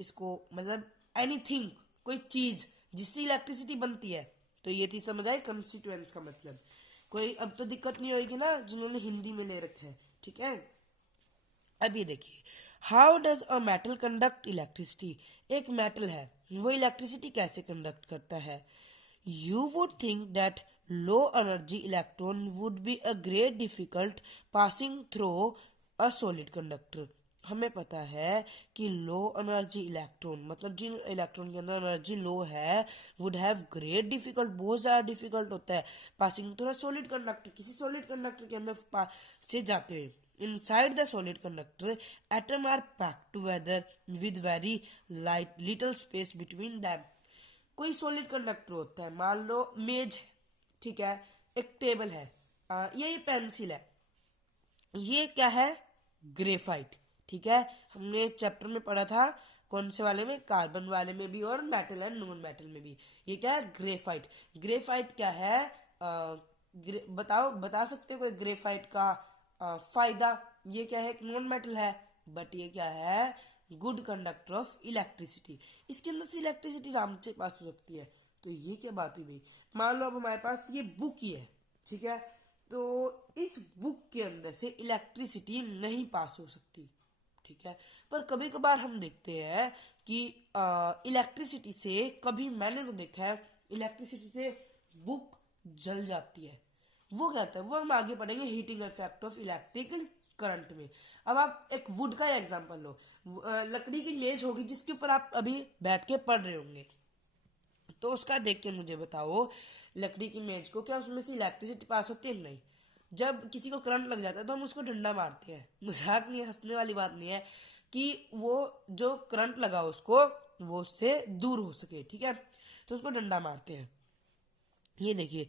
इसको मतलब एनीथिंग, कोई चीज जिससे इलेक्ट्रिसिटी बनती है। तो ये चीज समझ आई कंस्टिट्यूएंट्स का मतलब। कोई अब तो दिक्कत नहीं होगी ना जिन्होंने हिंदी में ले रखा है, ठीक है। अब ये देखिए, how does a metal conduct electricity. एक मेटल है, वो इलेक्ट्रिसिटी कैसे कंडक्ट करता है। You would think that low energy electron would be a great difficult passing through a solid conductor. हमें पता है कि लो एनर्जी इलेक्ट्रॉन मतलब जिन इलेक्ट्रॉन के अंदर एनर्जी लो है वुड हैव ग्रेट डिफिकल्ट, बहुत ज़्यादा डिफिकल्ट होता है passing through a solid conductor, किसी सॉलिड कंडक्टर के अंदर से जाते हुए। Inside the solid conductor, atoms are packed together with very light little space between them. कोई सॉलिड कंडक्टर होता है, मान लो मेज है, ठीक है, एक टेबल है, ये पेंसिल है, ये क्या है, ग्रेफाइट, ठीक है। हमने चैप्टर में पढ़ा था, कौन से वाले में, कार्बन वाले में भी और मेटल एंड नॉन मेटल में भी। ये क्या है, ग्रेफाइट। ग्रेफाइट क्या है, बताओ, बता सकते हो कोई ग्रेफाइट का फायदा। ये क्या है, एक नॉन मेटल है, बट ये क्या है, गुड कंडक्टर ऑफ इलेक्ट्रिसिटी। इसके अंदर से इलेक्ट्रिसिटी आराम से पास हो सकती है। तो ये क्या बात हुई भाई, मान लो अब हमारे पास ये बुक ही है, ठीक है, तो इस बुक के अंदर से इलेक्ट्रिसिटी नहीं पास हो सकती, ठीक है। पर कभी कभार हम देखते हैं कि इलेक्ट्रिसिटी से, कभी मैंने तो देखा है इलेक्ट्रिसिटी से बुक जल जाती है। वो कहता है, वो हम आगे पढ़ेंगे heating effect of electric current में। अब आप एक वुड का एग्जांपल लो, लकड़ी की मेज होगी जिसके ऊपर आप अभी बैठ के पढ़ रहे होंगे, तो उसका देख के मुझे बताओ, लकड़ी की मेज को क्या उसमें से इलेक्ट्रिसिटी पास होती है, नहीं। जब किसी को करंट लग जाता है तो हम उसको डंडा मारते हैं, मजाक नहीं है, हंसने वाली बात नहीं है, कि वो जो करंट लगा उसको वो उससे दूर हो सके, ठीक है, तो उसको डंडा मारते हैं। ये देखिए,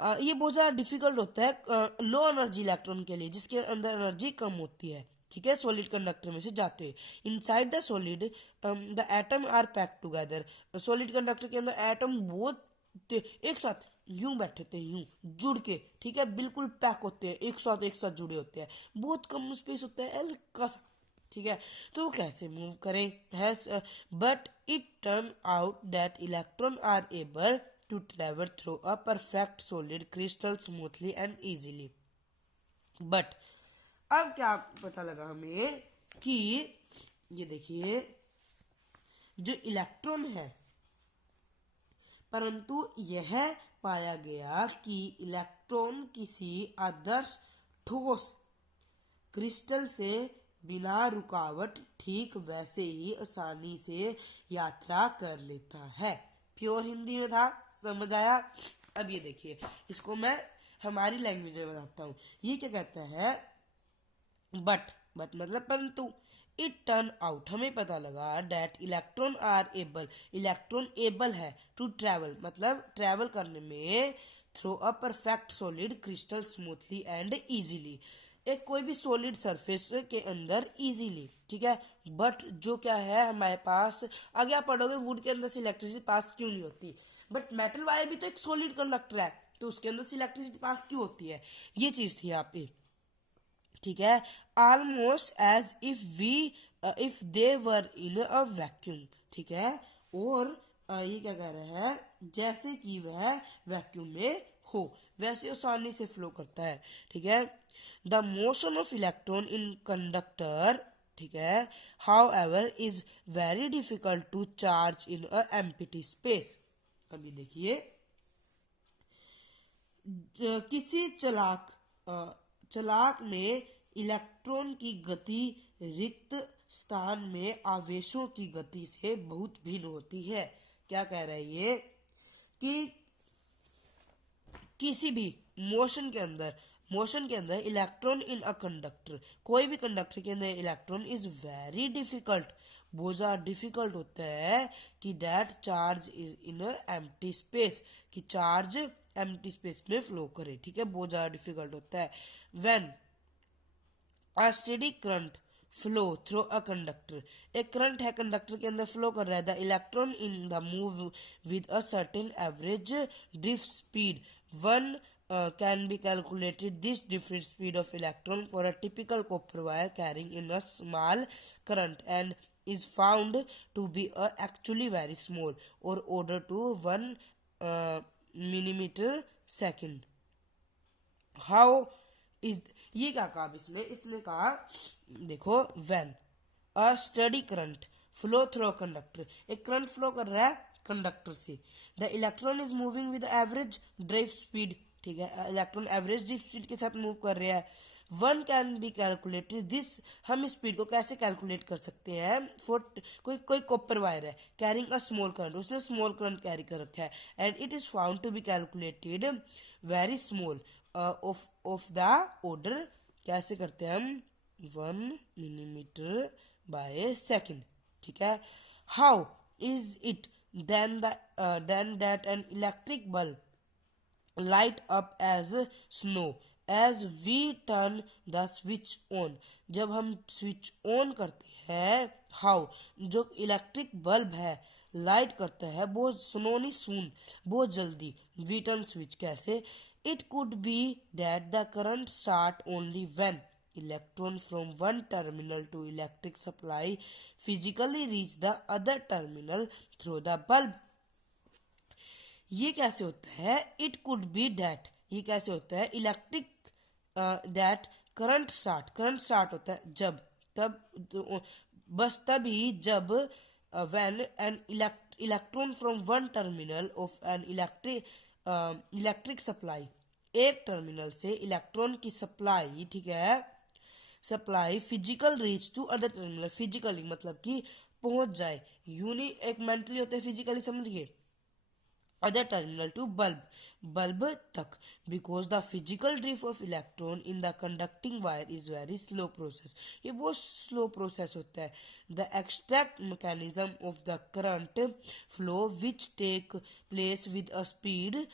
ये बहुत ज़्यादा डिफिकल्ट होता है लो एनर्जी इलेक्ट्रॉन के लिए जिसके अंदर एनर्जी कम होती है, ठीक है, सॉलिड कंडक्टर में से जाते हुए। Inside the solid the atom are packed together. Solid conductor के अंदर एटम बहुत एक साथ यूं बैठे होते हैं, यूं जुड़ के, ठीक है, बिल्कुल पैक होते हैं, एक साथ जुड़े होते हैं, बहुत कम स्पेस होता है, हल्का सा, ठीक है। तो वो कैसे मूव करें, has but it turn out that electron are able to travel through a perfect solid crystal smoothly and easily. But अब क्या पता लगा हमें कि ये देखिए, जो इलेक्ट्रॉन है, परंतु यह पाया गया कि इलेक्ट्रॉन किसी आदर्श ठोस क्रिस्टल से बिना रुकावट ठीक वैसे ही आसानी से यात्रा कर लेता है। प्योर हिंदी में था, समझ आया। अब ये देखिए, इसको मैं हमारी लैंग्वेज में बताता हूँ। ये क्या कहता है, बट मतलब परंतु, इट टर्न आउट, हमें पता लगा that electron are able, electron able है टू ट्रेवल, मतलब ट्रेवल करने में through a perfect solid crystal smoothly and easily, एक कोई भी सॉलिड सरफेस के अंदर इजीली, ठीक है। बट जो क्या है हमारे पास, आगे आप पढ़ोगे वुड के अंदर से इलेक्ट्रिसिटी पास क्यों नहीं होती, बट मेटल वायर भी तो एक सॉलिड कंडक्टर है, तो उसके अंदर से इलेक्ट्रिसिटी पास क्यों होती है, ये चीज थी यहाँ पे, ठीक है। Almost as if we if they were in a vacuum, ठीक है, और ये क्या कह रहे हैं, जैसे कि वह वैक्यूम में हो, वैसे आसानी से फ्लो करता है, ठीक है। The motion of electron in conductor, ठीक है, however is very difficult to charge in a empty space. अभी देखिए, किसी चलाक में इलेक्ट्रॉन की गति रिक्त स्थान में आवेशों की गति से बहुत भिन्न होती है। क्या कह रहा है ये, कि किसी भी मोशन के अंदर इलेक्ट्रॉन इन अ कंडक्टर, कोई भी कंडक्टर के अंदर इलेक्ट्रॉन इज वेरी डिफिकल्ट, बहुत ज़्यादा डिफिकल्ट होता है, कि that charge is in empty space, कि चार्ज एम्प्टी स्पेस में फ्लो करे, ठीक है, बहुत ज़्यादा डिफिकल्ट होता है। When a steady current flow through a conductor, एक करंट है कंडक्टर के अंदर फ्लो कर रहा है, the electron in the move with a certain average drift speed, one can be calculated this different speed of electron for a typical copper wire carrying in a small current and is found to be actually very small or order to 1 millimeter second. How is, ये क्या कहा अब इसने कहा देखो, when a steady current flow through a conductor, एक current flow कर रहा है कंडक्टर से, the electron is moving with average drive speed, ठीक है, इलेक्ट्रॉन एवरेज ड्राइव स्पीड के साथ मूव कर रहा है, one can be calculated this, हम स्पीड को कैसे कैलकुलेट कर सकते हैं, फॉर कोई कॉपर वायर है कैरिंग अ स्मॉल करंट, उसने स्मॉल करंट कैरी कर रखा है, and it is found to be calculated very small of the order, कैसे करते हैं हम, 1 मिलीमीटर बाय सेकेंड, ठीक है. How is it then that an electric bulb light up as snow as we turn the switch on, जब हम switch on करते हैं, हाउ, जो इलेक्ट्रिक बल्ब है लाइट करता है बहुत स्नोनी सून, बहुत जल्दी, वी टर्न स्विच, कैसे, it could be that the current start only when electron from one terminal to electric supply physically reach the other terminal through the bulb. ये कैसे होता है, it could be that, ये कैसे होता है, electric that current start होता है जब, तब बस तभी जब when an electron from one terminal of an electric supply, एक टर्मिनल से इलेक्ट्रॉन की सप्लाई, ठीक है, supply physical reach to other terminal, physically मतलब कि पहुंच जाए, यूनी एक मेंटली होता है, फिजिकली समझिए, अदर टर्मिनल टू बल्ब तक, because the physical drift of electron in the conducting wire is very slow process, ये बहुत स्लो प्रोसेस होता है. The extract mechanism of the current flow which take place with a speed,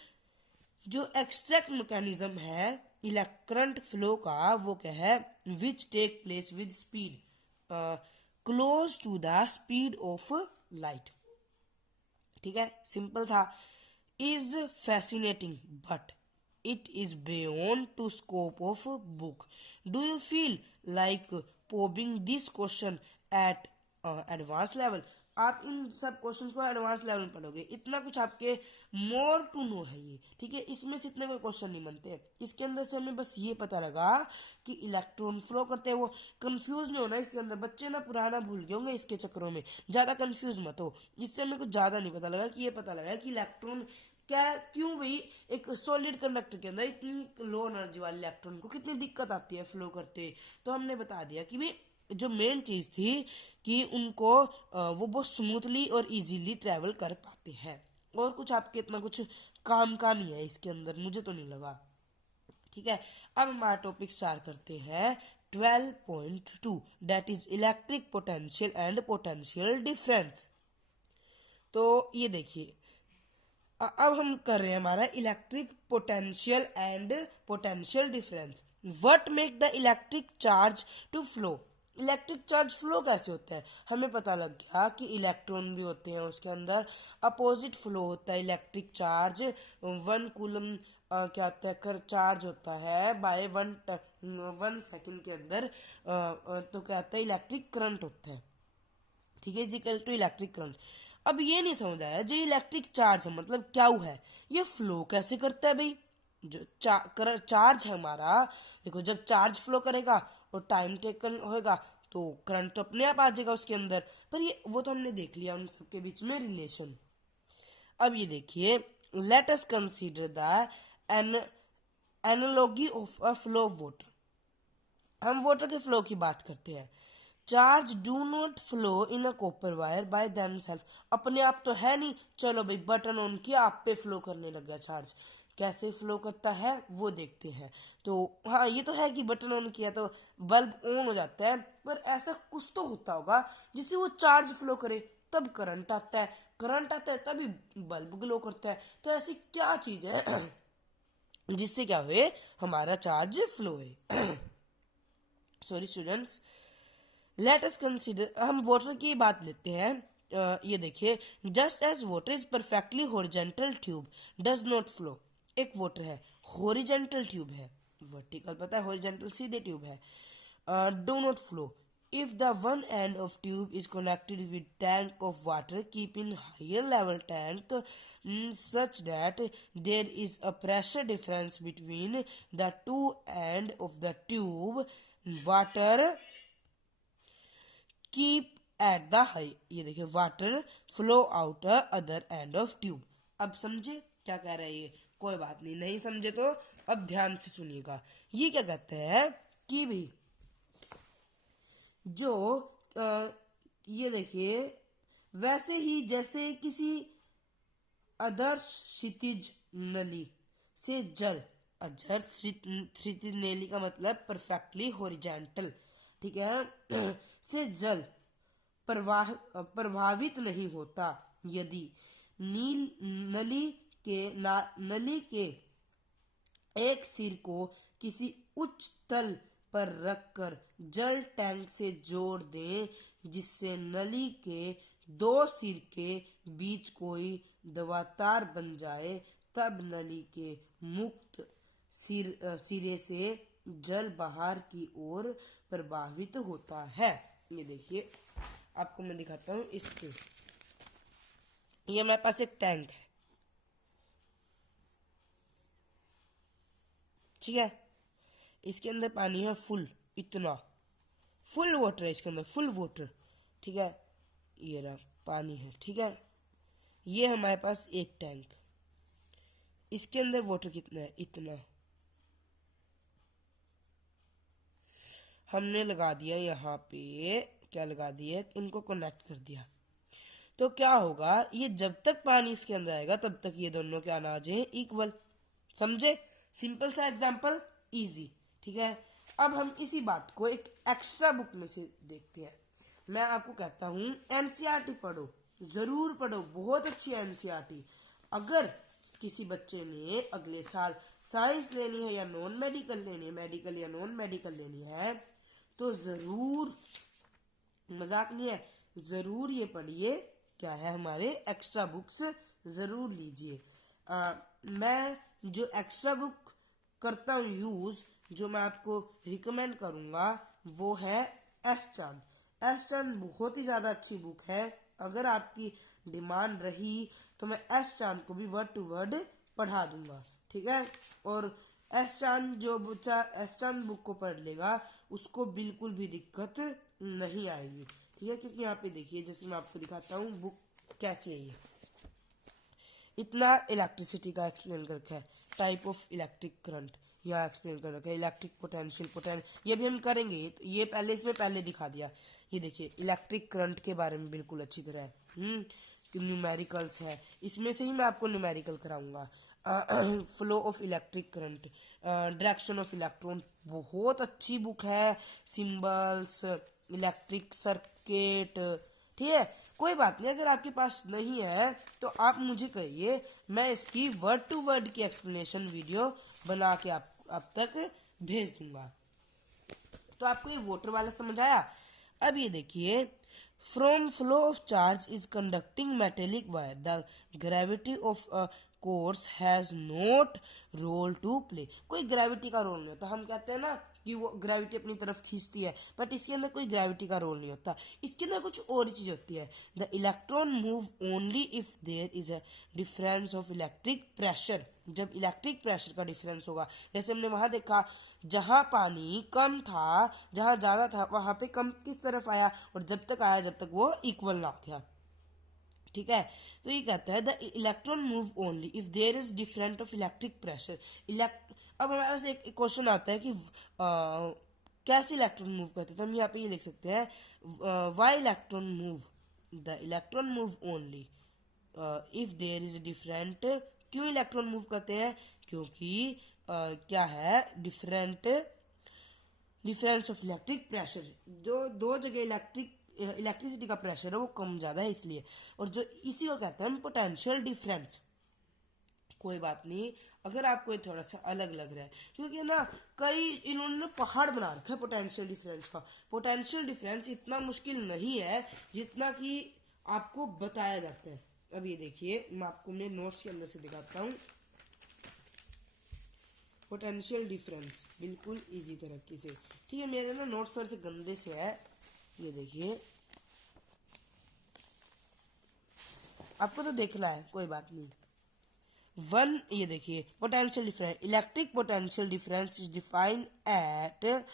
जो extract mechanism है current flow का, वो क्या है, which take place with speed close to the speed of light, ठीक है, सिंपल था. Is fascinating but it is beyond to scope of book. Do you feel like probing this question at advance level, आप इन सब questions को advance level में पढ़ोगे, इतना कुछ आपके मोर टू नो है ये, ठीक है, इसमें से इतने कोई क्वेश्चन नहीं बनते, इसके अंदर से हमें बस ये पता लगा कि इलेक्ट्रॉन फ्लो करते हैं, वो कंफ्यूज नहीं होना इसके अंदर, बच्चे ना पुराना भूल गए होंगे इसके चक्करों में, ज़्यादा कंफ्यूज मत हो, इससे हमें कुछ ज़्यादा नहीं पता लगा, कि ये पता लगा कि इलेक्ट्रॉन क्या, क्यों भाई एक सॉलिड कंडक्टर के अंदर इतनी लो एनर्जी वाले इलेक्ट्रॉन को कितनी दिक्कत आती है फ्लो करते, तो हमने बता दिया कि भाई जो मेन चीज़ थी कि उनको वो बहुत स्मूथली और इजीली ट्रैवल कर पाते हैं, और कुछ आपके इतना कुछ काम का नहीं है इसके अंदर, मुझे तो नहीं लगा, ठीक है. अब हमारा टॉपिक स्टार्ट करते हैं 12.2, that is electric potential and potential difference. तो ये देखिए, अब हम कर रहे हैं हमारा electric potential and potential difference. What make the electric charge to flow, electric charge flow कैसे होता है, हमें पता लग गया कि इलेक्ट्रॉन भी होते हैं उसके अंदर, अपोजिट फ्लो होता है इलेक्ट्रिक चार्ज, 1 कूलम क्या होता है, चार्ज होता है बाय 1 सेकेंड के अंदर, तो क्या होता है, इलेक्ट्रिक करंट होता है, ठीक है, इक्वल टू इलेक्ट्रिक करंट. अब ये नहीं समझ आया, जो इलेक्ट्रिक चार्ज है मतलब क्या है, ये फ्लो कैसे करता है भाई, जो चार्ज है हमारा, देखो जब चार्ज फ्लो करेगा और टाइम टेकन होएगा तो करंट तो अपने आप आ जाएगा उसके अंदर, पर ये वो तो हमने देख लिया उन सबके बीच में रिलेशन. अब ये देखिए, let us consider the analogy of a flow of water, हम वाटर के फ्लो की बात करते हैं. Charge do not flow in a copper wire by themselves, अपने आप तो है नहीं, चलो भाई बटन ऑन किया आप पे फ्लो करने लग गया चार्ज, कैसे फ्लो करता है वो देखते हैं. तो हाँ ये तो है कि बटन ऑन किया तो बल्ब ऑन हो जाता है, पर ऐसा कुछ तो होता होगा जिससे वो चार्ज फ्लो करे, तब करंट आता है, करंट आता है तभी बल्ब ग्लो करता है. तो ऐसी क्या चीज है जिससे क्या हुए, हमारा चार्ज फ्लो है. Sorry students, let us consider, हम वाटर की बात लेते हैं. ये देखिए, just as water is perfectly horizontal tube does not flow, एक वाटर है हॉरिजेंटल ट्यूब है, वर्टिकल पता है, हॉरिजेंटल सीधे ट्यूब है, do not flow, If the one end of tube is connected with tank of water, keeping higher level tank such that there is a pressure difference between the two end of the tube, water keep at the high, ये देखिए water flow out other end of tube. अब समझे क्या कह रहा है ये? कोई बात नहीं, नहीं समझे तो अब ध्यान से सुनिएगा। ये क्या कहते हैं कि भी जो ये देखिए वैसे ही जैसे किसी आदर्श क्षितिज नली से जल, आदर्श क्षितिज नली का मतलब परफेक्टली हॉरिजॉन्टल, ठीक है, से जल प्रभावित नहीं होता यदि नली के एक सिर को किसी उच्च तल पर रखकर जल टैंक से जोड़ दें, जिससे नली के दो सिर के बीच कोई दवातार बन जाए, तब नली के मुक्त सिरे से जल बाहर की ओर प्रवाहित होता है। ये देखिए आपको मैं दिखाता हूँ इसको। ये हमारे पास एक टैंक है, ठीक है, इसके अंदर पानी है फुल, इतना फुल वाटर है इसके अंदर, फुल वाटर, ठीक है, ये रहा पानी है, ठीक है। ये हमारे पास एक टैंक, इसके अंदर वाटर कितना है? इतना। हमने लगा दिया यहाँ पे, क्या लगा दिया, इनको कनेक्ट कर दिया। तो क्या होगा, ये जब तक पानी इसके अंदर आएगा तब तक ये दोनों क्या ना आ जाए? इक्वल। समझे? सिंपल सा एग्जांपल, इजी, ठीक है। अब हम इसी बात को एक एक्स्ट्रा बुक में से देखते हैं। मैं आपको कहता हूँ एनसीईआरटी पढ़ो, जरूर पढ़ो, बहुत अच्छी एनसीईआरटी। अगर किसी बच्चे ने अगले साल साइंस लेनी है या नॉन मेडिकल लेनी है, मेडिकल या नॉन मेडिकल लेनी है, तो जरूर, मजाक नहीं है, जरूर ये पढ़िए, क्या है हमारे एक्स्ट्रा बुक्स जरूर लीजिए। मैं जो एक्स्ट्रा बुक करता हूँ यूज, जो मैं आपको रिकमेंड करूँगा वो है एस चांद। एस चांद बहुत ही ज़्यादा अच्छी बुक है। अगर आपकी डिमांड रही तो मैं एस चांद को भी वर्ड टू वर्ड पढ़ा दूंगा, ठीक है। और एस चांद जो बच्चा एस चांद बुक को पढ़ लेगा उसको बिल्कुल भी दिक्कत नहीं आएगी, ठीक है। क्योंकि यहाँ पे देखिए, जैसे मैं आपको दिखाता हूँ बुक कैसे है। ये इतना इलेक्ट्रिसिटी का एक्सप्लेन कर रखा है, टाइप ऑफ इलेक्ट्रिक करंट यहाँ एक्सप्लेन कर रखा है, इलेक्ट्रिक पोटेंशियल, ये भी हम करेंगे, ये पहले इसमें पहले दिखा दिया। ये देखिए इलेक्ट्रिक करंट के बारे में बिल्कुल अच्छी तरह है, न्यूमेरिकल्स है, इसमें से ही मैं आपको न्यूमेरिकल कराऊंगा। Flow of electric current, direction of electron, बहुत अच्छी बुक है। सिंबल्स, इलेक्ट्रिक सर्किट, ठीक है। कोई बात नहीं, अगर आपके पास नहीं है तो आप मुझे कहिए, मैं इसकी वर्ड टू वर्ड की एक्सप्लेनेशन वीडियो बना के आप तक भेज दूंगा। तो आपको ये वाटर वाला समझ आया? अब ये देखिए, from flow of charge is conducting metallic wire, the gravity of a course has not role to play. कोई ग्रेविटी का रोल नहीं होता। हम कहते हैं ना कि वो ग्रेविटी अपनी तरफ खींचती है, बट इसके अंदर कोई ग्रेविटी का रोल नहीं होता। इसके अंदर कुछ और चीज होती है। The electron move only if there is a difference of electric pressure. जब इलेक्ट्रिक प्रेशर का डिफरेंस होगा, जैसे हमने वहां देखा जहां पानी कम था, जहां ज्यादा था, वहां पे कम किस तरफ आया, और जब तक आया जब तक वो इक्वल ना हो गया, ठीक है। तो ये कहता है the electron move only if there is different of electric pressure. अब हमारे पास एक क्वेश्चन आता है कि कैसे इलेक्ट्रॉन मूव करते हैं, तो हम यहाँ पे ये लिख सकते हैं why electron move, the electron move only if there is different. क्यों इलेक्ट्रॉन मूव करते हैं? क्योंकि क्या है, डिफरेंस ऑफ इलेक्ट्रिक प्रेशर, जो दो जगह इलेक्ट्रिसिटी का प्रेशर है वो कम ज्यादा है इसलिए। और जो इसी को कहते हैं हम पोटेंशियल डिफरेंस। कोई बात नहीं, अगर आपको थोड़ा सा अलग लग रहा है, क्योंकि ना कई इन्होंने पहाड़ बना रखा है पोटेंशियल डिफरेंस का। पोटेंशियल डिफरेंस इतना मुश्किल नहीं है जितना कि आपको बताया जाता है। अब ये देखिए, मैं आपको मेरे नोट्स के अंदर से दिखाता हूँ पोटेंशियल डिफरेंस बिल्कुल इजी तरीके से, ठीक है। मेरे ना नोट्स थोड़े से गंदे से है, ये देखिए, आपको तो देखना है, कोई बात नहीं। वन, ये देखिए potential difference, electric potential difference is defined at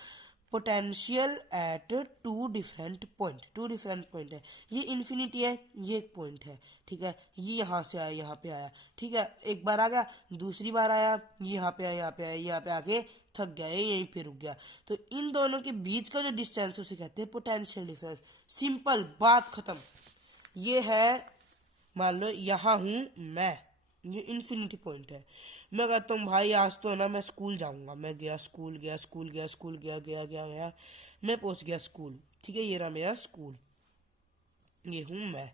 potential at two different point है। ये इन्फिनिटी है, ये एक पॉइंट है, ठीक है। ये यहाँ से आया, यहाँ पे आया, ठीक है, एक बार आ गया, दूसरी बार आया, यहाँ पे आया, यहाँ पे आया, यहाँ पे आके थक गया, ये यहीं पे रुक गया। तो इन दोनों के बीच का जो डिस्टेंस उसे कहते हैं पोटेंशियल डिफरेंस। सिंपल, बात खत्म। ये है, मान लो यहाँ हूं मैं, ये इन्फिनिटी पॉइंट है। मैं कहता हूँ भाई आज तो ना मैं स्कूल जाऊंगा, मैं गया स्कूल, गया, मैं पहुंच गया स्कूल, ठीक है, ये रहा मेरा स्कूल, ये हूँ मैं।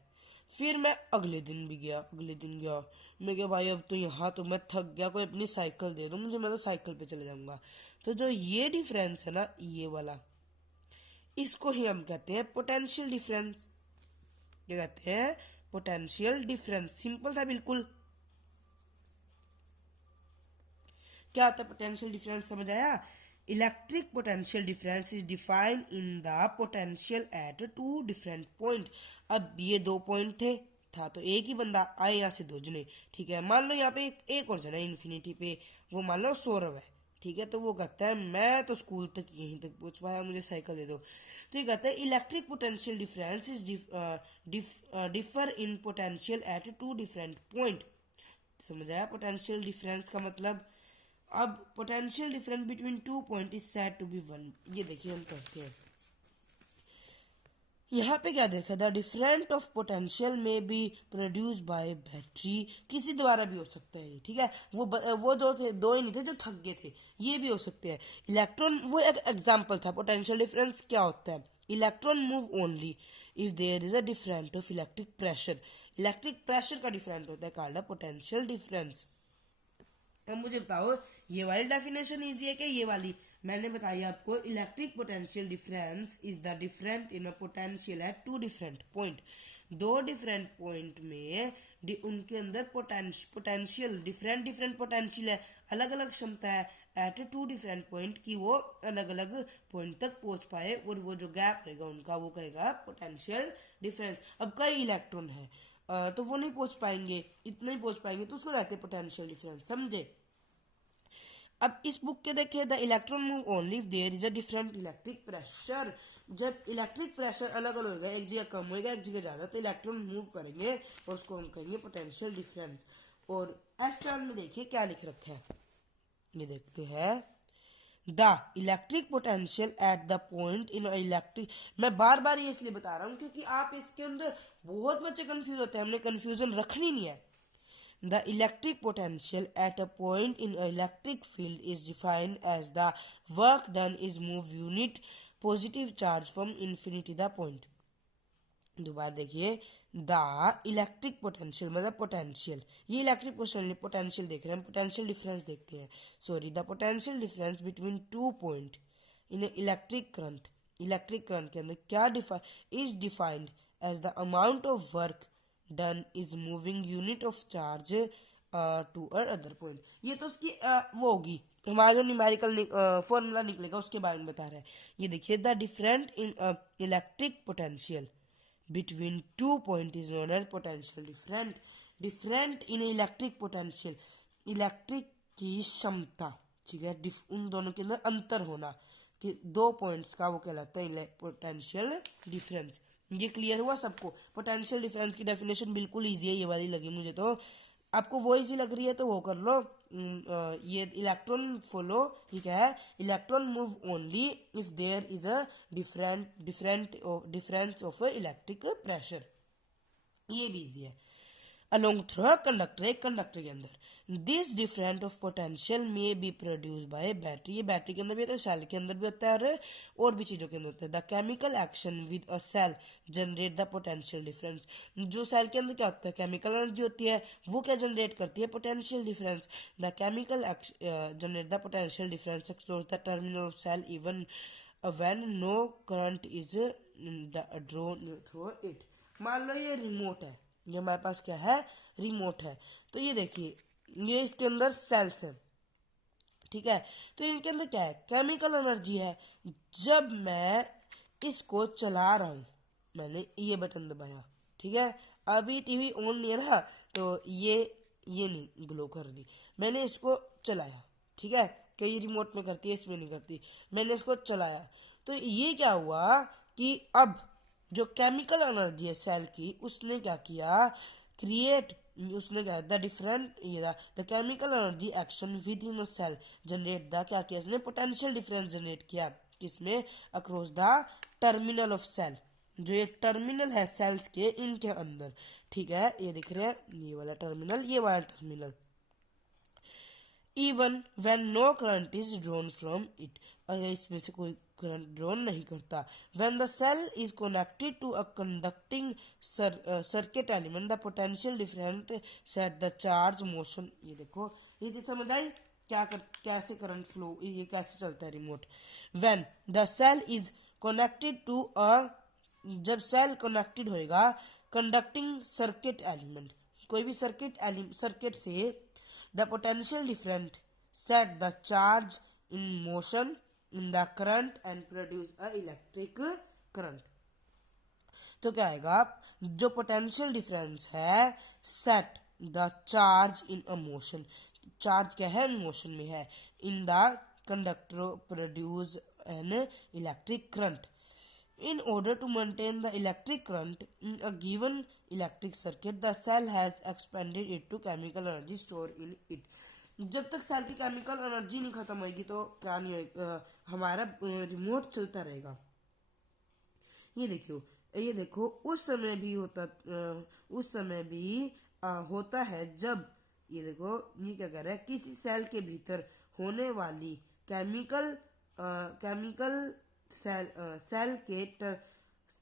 फिर मैं अगले दिन भी गया, मैं क्या भाई अब तो यहाँ तो मैं थक गया, कोई अपनी साइकिल दे दो मुझे, मैं तो साइकिल पे चले जाऊंगा। तो जो ये डिफरेंस है ना, ये वाला, इसको ही हम कहते हैं पोटेंशियल डिफरेंस। क्या कहते हैं? Potential difference. सिंपल था बिल्कुल। क्या होता है पोटेंशियल डिफरेंस, समझ आया? Electric potential difference is defined in the potential at two different point. अब ये दो पॉइंट था तो एक ही बंदा आए, यहाँ से दो जने, ठीक है। मान लो यहाँ पे एक और जना इन्फिनिटी पे, वो मान लो सौरभ है, ठीक है। तो वो कहता है मैं तो स्कूल तक यहीं तक पहुंच पाया, मुझे साइकिल दे दो। तो ये कहता है electric potential difference is differ in potential at two different point. समझ आया पोटेंशियल डिफरेंस का मतलब? अब potential difference between two point is said to be one. ये देखिए हम करते हैं, यहाँ पे क्या देखा था, डिफरेंट ऑफ पोटेंशियल में बी प्रोड्यूस बाय बैटरी, किसी द्वारा भी हो सकता है, ठीक है। वो जो थे दो ही नहीं थे जो थक गए थे, ये भी हो सकते हैं। इलेक्ट्रॉन, वो एक एग्जांपल था। पोटेंशियल डिफरेंस क्या होता है? Electron move only if there is a different of electric pressure. Electric pressure का डिफरेंट होता है कॉल्ड पोटेंशियल डिफरेंस। अब मुझे बताओ, ये वाली डेफिनेशन इजी है कि ये वाली? मैंने बताई आपको, electric potential difference is the different in a potential at two different point. दो डिफरेंट पॉइंट में उनके अंदर पोटेंशियल डिफरेंट पोटेंशियल है, अलग अलग क्षमता है एट टू डिफरेंट पॉइंट की, वो अलग अलग पॉइंट तक पहुंच पाए, और वो जो गैप रहेगा उनका वो करेगा पोटेंशियल डिफरेंस। अब कई इलेक्ट्रॉन है तो वो नहीं पहुंच पाएंगे, इतना ही पहुंच पाएंगे, तो उसको कहते हैं पोटेंशियल डिफरेंस। समझे? अब इस बुक के देखिए, the electron move only if there is a different electric pressure. जब इलेक्ट्रिक प्रेशर अलग अलग होगा, एक जगह कम होगा, एक जगह ज्यादा, तो इलेक्ट्रॉन मूव करेंगे और उसको हम कहेंगे पोटेंशियल डिफरेंस। और एस चार्ट में देखिए क्या लिख रखा है, ये देखते हैं, the electric potential at the point in electric. मैं बार बार ये इसलिए बता रहा हूँ क्योंकि आप इसके अंदर बहुत बच्चे कंफ्यूज होते हैं, हमने कंफ्यूजन रखनी नहीं है। The electric potential at a point in an electric field is defined as the work done is move unit positive charge from infinity the point। दोबारा देखिए, द इलेक्ट्रिक पोटेंशियल मतलब पोटेंशियल, ये इलेक्ट्रिक पोटेंशियल देख रहे हैं, potential difference देखते हैं, sorry, the potential difference between two point in electric current के अंदर क्या is defined as the amount of work done is moving unit of charge to other point. ये तो उसकी वो होगी, हमारा जो न्यूमेरिकल फॉर्मूला निकलेगा उसके बारे में बता रहा है। ये देखिए, the different in electric potential between two point is known as potential different in electric potential, electric की क्षमता, ठीक है, उन दोनों के अंदर अंतर होना कि दो पॉइंट्स का, वो कहलाता है पोटेंशियल डिफरेंस। ये क्लियर हुआ सबको? पोटेंशियल डिफरेंस की डेफिनेशन बिल्कुल इजी है, ये वाली लगी मुझे तो। आपको वो इजी लग रही है तो वो कर लो। ये इलेक्ट्रॉन फॉलो, ये क्या है, electron move only if there is a difference of electric pressure, ये भी इजी है। अलोंग थ्रू अ कंडक्टर, एक कंडक्टर के अंदर, दिस डिफरेंट ऑफ पोटेंशियल में बी प्रोड्यूस बाय बैटरी। ये बैटरी के अंदर भी होता है, सेल के अंदर भी होता है, और भी चीजों के अंदर होता है। The chemical action with a cell generate the potential difference. जो सेल के अंदर क्या होता है, केमिकल एनर्जी होती है, वो क्या जनरेट करती है, potential difference. The chemical generate the potential difference explore the terminal of cell even when no current is drawn through it. मान लो ये रिमोट है, ये हमारे पास क्या है, रिमोट है। तो ये देखिए, ये इसके अंदर सेल्स है, ठीक है। तो इनके अंदर क्या है, केमिकल एनर्जी है। जब मैं इसको चला रहा हूँ, मैंने ये बटन दबाया, ठीक है। अभी टीवी ऑन नहीं है ना, तो ये नहीं ग्लो कर रही, मैंने इसको चलाया, ठीक है। कई रिमोट में करती है, इसमें नहीं करती। मैंने इसको चलाया तो ये क्या हुआ कि अब जो केमिकल एनर्जी है सेल की, उसने क्या किया, क्रिएट, उसने क्या the different the chemical energy action with in a cell generate the, क्या किया इसने, पोटेंशियल डिफरेंस जनरेट किया, किसमें, across the terminal of cell, जो ये टर्मिनल है सेल्स के, इनके अंदर, ठीक है। ये दिख रहे हैं, ये वाला टर्मिनल, ये वाला terminal, even when no current is drawn from it, अगर इसमें से कोई करंट ड्रॉन नहीं करता। When the cell is connected to a conducting circuit element the potential different set the charge motion, ये देखो, ये चीज समझ आई, कैसे करंट फ्लो, ये कैसे चलता है remote. When the cell is connected to a, जब सेल कनेक्टेड होएगा कंडक्टिंग सर्किट एलिमेंट, कोई भी सर्किट से, the potential difference set the charge in motion in the current and produce a electric current। तो क्या आएगा, जो पोटेंशियल डिफरेंस है, set the charge in a motion, charge क्या है, मोशन में है, in the conductor produce an electric current. In order to maintain the electric current in a given electric circuit, the cell has expanded it to chemical energy stored in it। जब तक cell की chemical energy नहीं खत्म होगी तो क्या नहीं होगा, हमारा रिमोट चलता रहेगा। ये देखो उस समय भी होता है जब, ये देखो ये क्या कर रहा है, किसी सेल के भीतर होने वाली केमिकल सेल के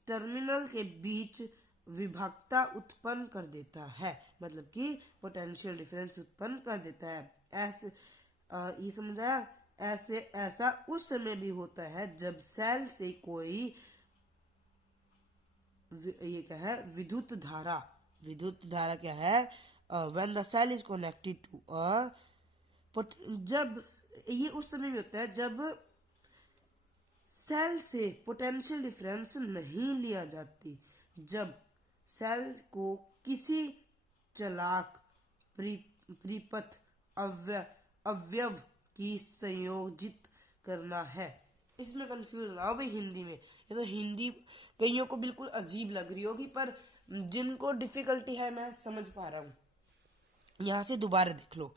टर्मिनल के बीच विभक्ता उत्पन्न कर देता है, मतलब कि पोटेंशियल डिफरेंस उत्पन्न कर देता है। ये समझ आया, ऐसा उस समय भी होता है जब सेल से कोई, ये क्या है, विद्युत धारा क्या है, when the cell is connected to a, जब, ये उस समय भी होता है जब सेल से पोटेंशियल डिफरेंस नहीं लिया जाती, जब सेल को किसी चलाक परिपथ अवयव की संयोजित करना है। इसमें कंफ्यूज ना हो भाई हिंदी में, ये तो हिंदी कईयों को बिल्कुल अजीब लग रही होगी, पर जिनको डिफिकल्टी है मैं समझ पा रहा हूँ। यहाँ से दोबारा देख लो,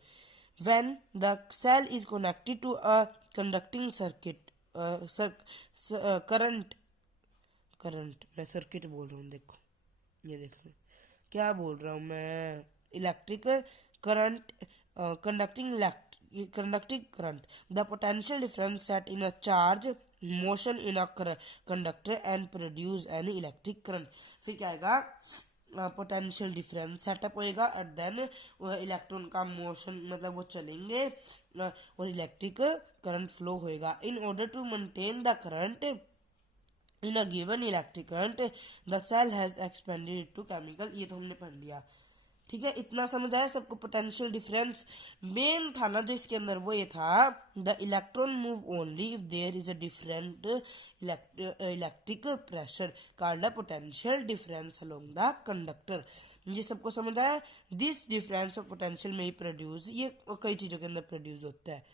when the cell is connected to a conducting circuit, current मैं सर्किट बोल रहा हूँ, देखो ये देख लो क्या बोल रहा हूँ मैं, electric current, conducting current, the potential difference set in a charge motion in a conductor and produce an electric current. फिर क्या आएगा, पोटेंशियल डिफरेंस सेटअप होएगा एंड देन इलेक्ट्रॉन का मोशन, मतलब वो चलेंगे और इलेक्ट्रिक करंट फ्लो होएगा। In order to maintain the current in a given electric current the cell has expended to chemical, ये तो हमने पढ़ लिया, ठीक है। इतना समझ आया सबको। पोटेंशियल डिफरेंस मेन था ना जो इसके अंदर, वो ये था, the electron move only if there is a different electric pressure called the potential difference along the conductor. ये सबको समझ आया। दिस डिफरेंस ऑफ पोटेंशियल में ही प्रोड्यूस, ये कई चीजों के अंदर प्रोड्यूस होता है।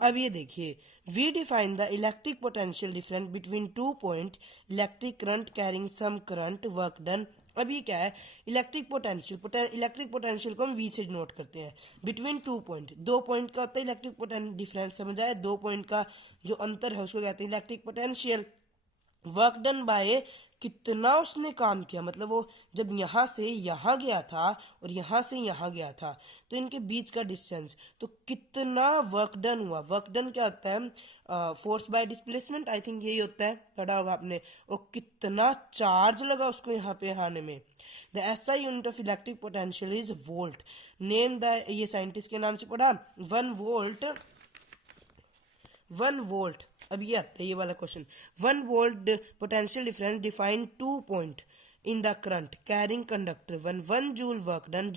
अब ये देखिए, we define the electric potential difference between 2 point electric current carrying some current work done. अब ये क्या है, इलेक्ट्रिक पोटेंशियल को हम वी से नोट करते हैं। बिटवीन 2 पॉइंट, 2 पॉइंट का होता है इलेक्ट्रिक पोटेंशियल डिफरेंस, समझ आया। 2 पॉइंट का जो अंतर है उसको कहते हैं electric potential. Work done bye, कितना उसने काम किया, मतलब वो जब यहाँ से यहाँ गया था और यहाँ से यहाँ गया था तो इनके बीच का डिस्टेंस, तो कितना वर्क डन हुआ। वर्क डन क्या होता है, force by displacement, I think यही होता है, पढ़ा होगा आपने। और कितना चार्ज लगा उसको यहाँ पे आने में। The SI unit of electric potential is volt. Name the, ये साइंटिस्ट के नाम से पढ़ा, 1 वोल्ट। अब ये आता है ये वाला question, 1 volt potential difference define 2 point in the current carrying conductor 1 joule work done.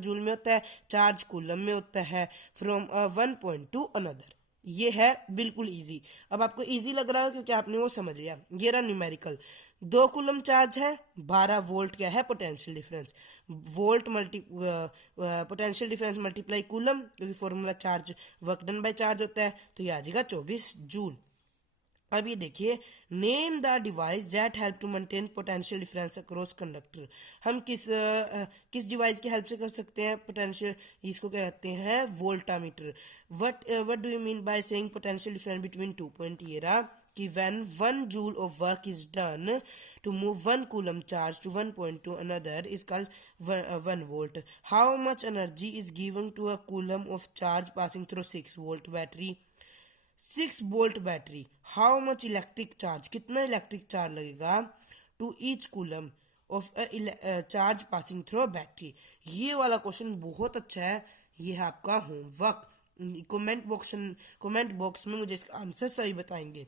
Joule में होता है, चार्ज कूलम में होता है, फ्रॉम 1 पॉइंट टू अनदर। ये है बिल्कुल इजी। अब आपको इजी लग रहा है क्योंकि आपने वो समझ लिया। ये रहा न्यूमेरिकल, 2 कूलम चार्ज है, 12 वोल्ट क्या है potential difference, volt multi potential difference multiply coulomb, क्योंकि formula charge work done by charge होता है, तो ये आ जाएगा 24 जूल। अब ये देखिए, name the device that help to maintain potential difference across conductor. हम किस डिवाइस की हेल्प से कर सकते हैं पोटेंशियल, इसको क्या कहते हैं, voltameter. What do you mean by saying potential difference between 2 point, ये रहा कि when 1 joule of work is done to move 1 coulomb charge to one point to another is called 1 volt. How much energy is given to a coulomb of charge passing through 6 volt battery? 6 volt battery, how much electric charge, कितना electric charge लगेगा to each coulomb of charge passing through battery. ये वाला question बहुत अच्छा है, ये है आपका होमवर्क। कमेंट बॉक्स में मुझे इसका आंसर सही बताएंगे।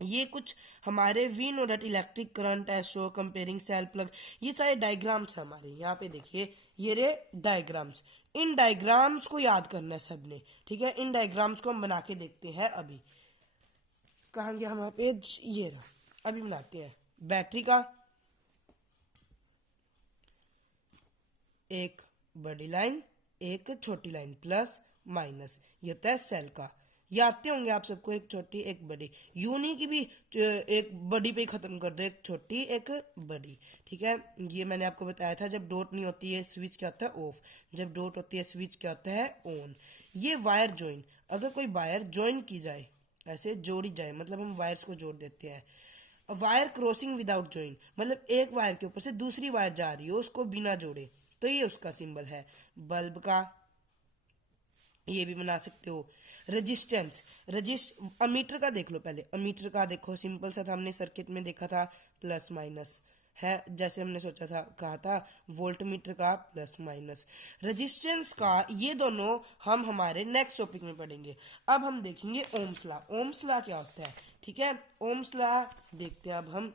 ये कुछ हमारे we know that electric current है शो कंपेयरिंग सेल प्लग, ये सारे डायग्राम्स है हमारे। यहाँ पे देखिए ये रे डायग्राम्स, इन डायग्राम्स को याद करना है सबने, ठीक है। इन डायग्राम्स को हम बना के देखते हैं। अभी कहाँ गया हमारा पेज, ये रहा। अभी बनाते हैं बैटरी का, एक बड़ी लाइन एक छोटी लाइन प्लस माइनस, ये होता है सेल का। ये आते होंगे आप सबको, एक छोटी एक बड़ी, यूं नहीं कि भी एक बड़ी पे ही खत्म कर दो, एक छोटी एक बड़ी, ठीक है। ये मैंने आपको बताया था, जब डॉट नहीं होती है स्विच क्या होता है ऑफ, जब डॉट होती है स्विच क्या होता है ऑन। ये वायर ज्वाइन, अगर कोई वायर ज्वाइन की जाए, ऐसे जोड़ी जाए, मतलब हम वायर्स को जोड़ देते हैं। वायर क्रॉसिंग विदाउट ज्वाइन, मतलब एक वायर के ऊपर से दूसरी वायर जा रही हो उसको बिना जोड़े, तो ये उसका सिंबल है। बल्ब का ये भी बना सकते हो। रेजिस्टेंस, अमीटर का देख लो पहले, अमीटर का देखो सिंपल सा था, हमने सर्किट में देखा था, प्लस माइनस है, जैसे हमने सोचा था, कहा था वोल्ट मीटर का प्लस माइनस। रेजिस्टेंस का ये दोनों हम हमारे नेक्स्ट टॉपिक में पढ़ेंगे। अब हम देखेंगे ओम्स लॉ। ओम्स लॉ क्या होता है, ठीक है। ओम्स लॉ देखते हैं अब हम।